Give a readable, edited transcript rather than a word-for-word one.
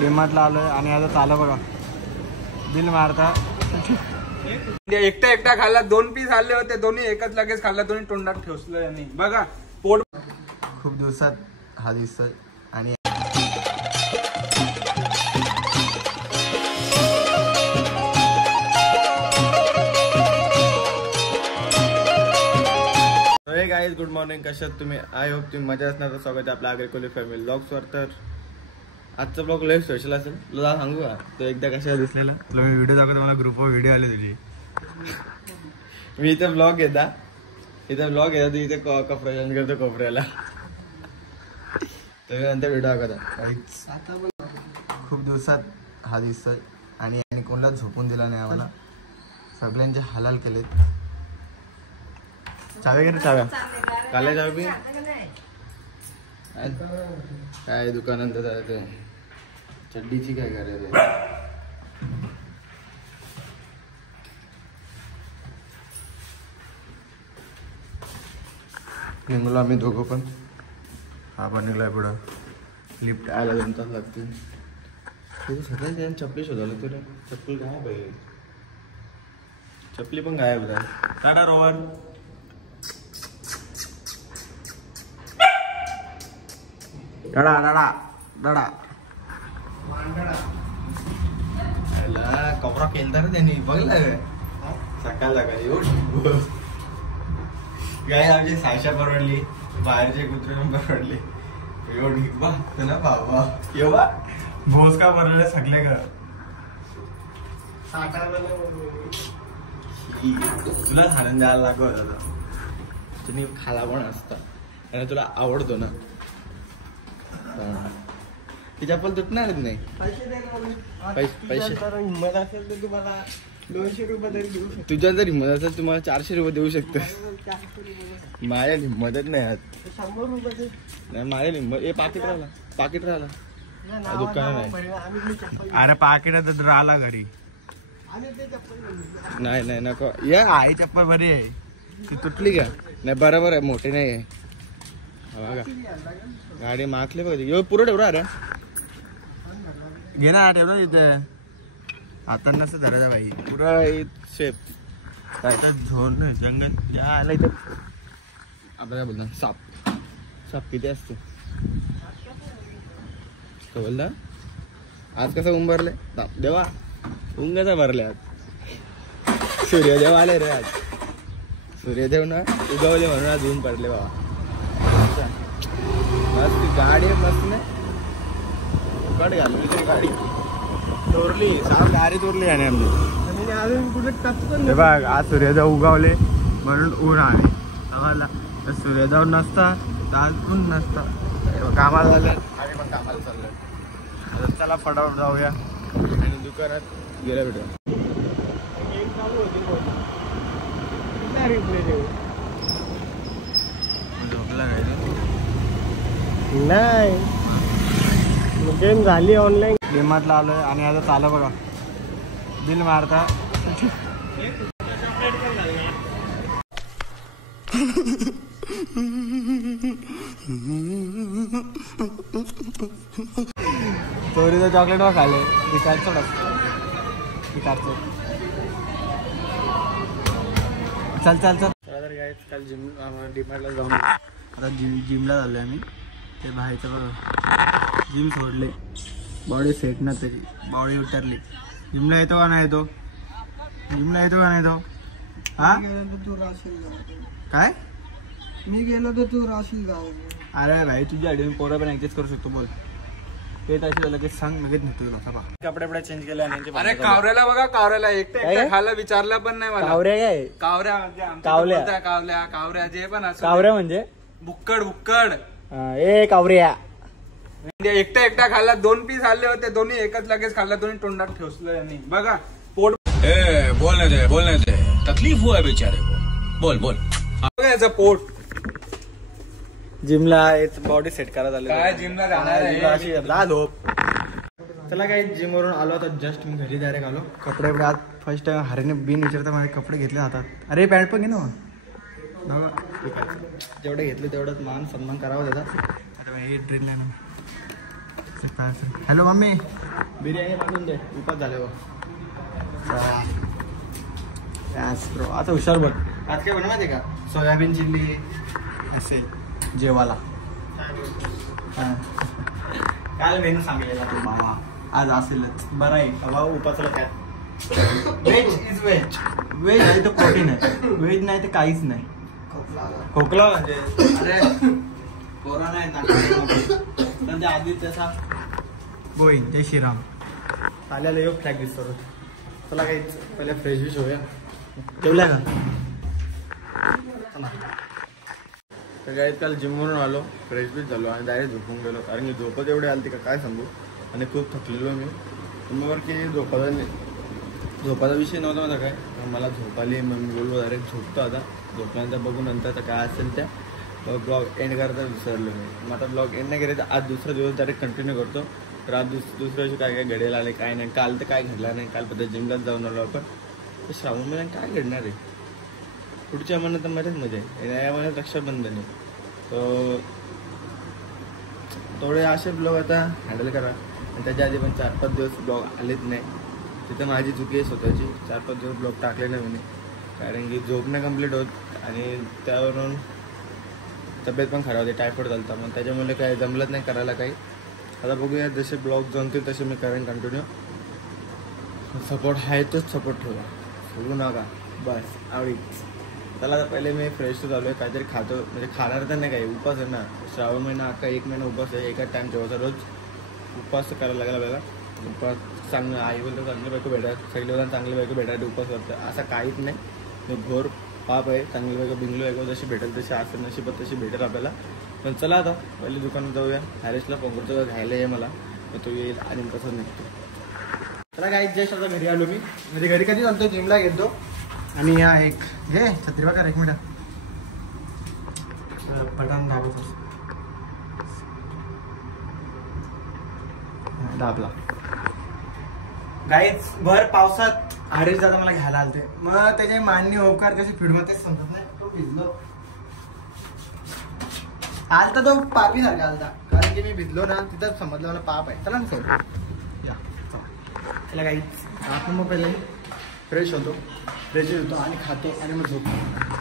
डीमार्टला आलोय आणि आता चालू बघा बिल मारता एकटा खाल्ला 2 पीस आले होते दोन्ही एकच लगेच खाल्ला दोन्ही तोंडात ठेवलं यांनी बघा पोट खूप दिवसात हा दिसतोय आणि गाईज गुड मॉर्निंग कशात तुम्ही आय होप तुम्ही मजा असणार तर स्वागत आहे आपल्या आग्रेकोली फॅमिली ब्लॉग्सवर। तर आजचा ब्लॉग लय स्पेशल असेल तुला सांगू का तो एकदा कशाला दिसलेला तुला मी व्हिडिओ दाखवतो मला ग्रुपवर व्हिडिओ आले तुझी मी इथे ब्लॉग येता तू इथे कपड्या करतो कोपऱ्याला तर नंतर व्हिडिओ दाखवता खूप दिवसात हा दिसतोय आणि कोणाला झोपून दिला नाही आम्हाला सगळ्यांचे हालाल केलेत। चाव्या घे ना चाव्या काल्या चावी काय दुकानात जायचं चड्डीची काय करायचं निघलो आम्ही दोघं पण हा पण निघलाय पुढं लिफ्ट आयला 2 तास लागतील तुझं सगळ्यांनी चप्पली शोधावलं तुला चप्पल काय पाहिजे चप्पली पण गायब झाली टाटा रोहन डडा डडा डडा कपडा केलता ना त्यांनी बघला सकाळ काय आमची सायशा परवडली बाहेरचे कुत्रे पण परवडले एवढी ना बाबा केव्हा भोस का परवडले सगळे का तुला आनंद द्यायला लागत तुम्ही खाला पण असता आणि तुला आवडतो ना ती चप्पल तुटणार नाही पैसे हिंमत असेल तर तुम्हाला 200 रुपये तरी देऊ शकतो तुझ्या जर हिंमत असेल तुम्हाला 400 रुपये देऊ शकतो माझ्या हिंमतच नाही आहात 100 रुपये नाही माझ्या हिंमत हे पाकिट राहिला दुकान नाही अरे पाकिटात राहिला घरी नाही नको ये आहे चप्पल बरी आहे ती तुटली का नाही बरोबर आहे मोठी नाही आहे बघा गाडी मागली बघ यो पुरं ठेवला अरे घे ना ठेवलं तिथे आता नसतं धरायचा भाई पुरा शेप काय झोन जंगल आला इथं आपलं काय बोलता साप किती असतो तो बोलता आज कसं ऊन भरले देवा ऊन कसं भरले आज सूर्यदेव आले रे आज सूर्यदेव ना उगवले म्हणून आज ऊन पडले बाबा मस्त गाडी मस्त नाही कट घालून तरी गाडी चोरली साफ गाडी चोरली आणि आमची बघ आज सूर्यदेव उगवले म्हणून ऊन आले आम्हाला तर सूर्यदेव नसता तर आज ऊन नसता कामाला झालं आम्ही पण कामाला चाललो चला फटाफट जाऊया आणि दुकानात गेल्या भेटूया झोपला काय नाही गेम झाली ऑनलाईन डीमार्टला आलोय आणि आता चालू बघा बिल मारता चोरीचं चॉकलेट वा खाले विकायचं चल काल जिम डीमार्टला जाऊन आता जिमला झालोय आम्ही ते बाहेरचं बघा जिम सोडले बॉडी सेट ना तरी बॉडी उतरली जिमला येतो का नाही येतो हा काय मी गेलो तर तू राशील जाऊ अरे भाई तुझी आयडी पोरं पण ऍडजस्ट करू शकतो बोल ते तशी लगेच सांग लगेच नेतो तुला कपडे चेंज केले अरे कावऱ्याला बघा कावऱ्याला एकटा खायला विचारलं पण नाही मला कावऱ्या जे पण कावऱ्या म्हणजे बुक्कड ए कावऱ्या एकटा खाल्ला 2 पीस आले होते दोन्ही एकच लगेच खाल्ला दोन्ही तोंडात ठेवलं यांनी बघा पोट बोलने दे तकलीफ हुआ है बेचारे को बोल बघा याचं पोट जिमला बॉडी सेट करायला आले काय जिमला जाणार चला काय जिम वरून आलो आता जस्ट मी घरी डायरेक्ट आलो कपडे आज फर्स्ट टाइम हरेने बिन विचारता माझे कपडे घेतले जातात अरे पॅन्ट पण घे ना जेवढे घेतले तेवढंच मान सन्मान करावा त्याचा आता हे ड्रिल नाही हॅलो मम्मी बिर्याणी पाठवून दे उपास झाले बघ. ब्रो आता हुशार बघ. आज काय बनवा माहिती का सोयाबीन चिल्ली असेल जेवाला. काल मेनू सांगलेला तो बाबा आज असेलच. बरं आहे बाबा उपासला काय व्हेज इज व्हेज. व्हेज आहे तर प्रोटीन आहे. व्हेज नाही तर काहीच नाही. खोकला म्हणजे अरे कोरोना आहे ना त्या आधी तसा गोईन. जय श्रीराम. आल्याला येऊ फ्लॅग दिसतो. चला काही पहिले फ्रेश विश होऊया. ठेवल्या का तर काय काल जिमवरून आलो फ्रेश बीच झालो आणि डायरेक्ट झोपून गेलो. कारण की झोपत एवढे आली का काय सांगू. आणि खूप थकलेलो मी. मग की झोपाचा विषय नव्हता माझा काय. मला झोप आली मग मी बोललो डायरेक्ट झोपतो आता. झोपल्यानंतर बघू नंतर काय असेल त्या ब्लॉग एंड करता विसरलो मी. मग आता ब्लॉग एंड नाही करायचं. आज दुसरा दिवस डायरेक्ट कंटिन्यू करतो. तर आज दुसऱ्या दिवशी काय काय घडेल आले काय नाही. काल तर काय घडलं नाही. काल पद्धत जिमलाच जाऊन आलो आपण. तर श्रावण महिन्यात काय घडणार आहे. पुढच्या महिन्यात तर मध्येच मजा आहे. या महिन्यात रक्षाबंधन आहे. तर थोडे असे ब्लॉग आता हँडल करा. आणि त्याच्या आधी पण 4-5 दिवस ब्लॉग आलेच नाही. तिथं माझी चुकी आहे स्वतःची. 4-5 दिवस ब्लॉग टाकले नाही मी. कारण की झोप नाही कंप्लीट होत आणि त्यावरून तब्येत पण खराब होते. टायफॉइड झालता. मग त्याच्यामुळे काय जमलंच नाही करायला काही. आता बघूया जसे ब्लॉग जमतील तसे मी करेन कंटिन्यू. सपोर्ट आहे तोच सपोर्ट ठेवा. सोडू नका बस आवडीच. त्याला आता पहिले मी फ्रेश तर झालो आहे. काहीतरी खातो म्हणजे खाणार तर नाही काही. उपास आहे ना. श्रावण महिना अख्खा 1 महिना उपास आहे. एकाच टाईम जेवायचा रोज. उपवास करायला लागला आपल्याला. उपवास चांगलं आई बोलतो चांगली बायको भेटायला. सगळी लोकांना चांगली बायको भेटायला उपवास करतं असं काहीच नाही. मी घोर पाप आहे. चांगली बायको बिंगली बायको जशी भेटेल तशी असं नशिबात तशी भेटेल आपल्याला. पण चला आता पहिले दुकानात जाऊया. हॅरिसला फोन करतो घ्यायला ये मला. तर तो येईल आणि तसंच निघतो. चला काय जस्ट आता घरी आलो मी. म्हणजे घरी कधी चालतो जिमला घेतो. आणि हा एक घे छत्री बघा 1 मिनिट बटन दाबतो. दाबला. गाईच भर पावसात हरीश दादा मला घ्यायला आलते. मग त्याची मांडणी होकार कशी फिडमध्ये तेच समजत नाही. तो भिजलो आलता तो पापी सारखा आलता. कारण की मी भिजलो ना तिथं समजलं मला पाप आहे. चला ना सोड या चला गाईच. आपण मग पहिले फ्रेश होतो आणि खातो आणि मग झोपतो.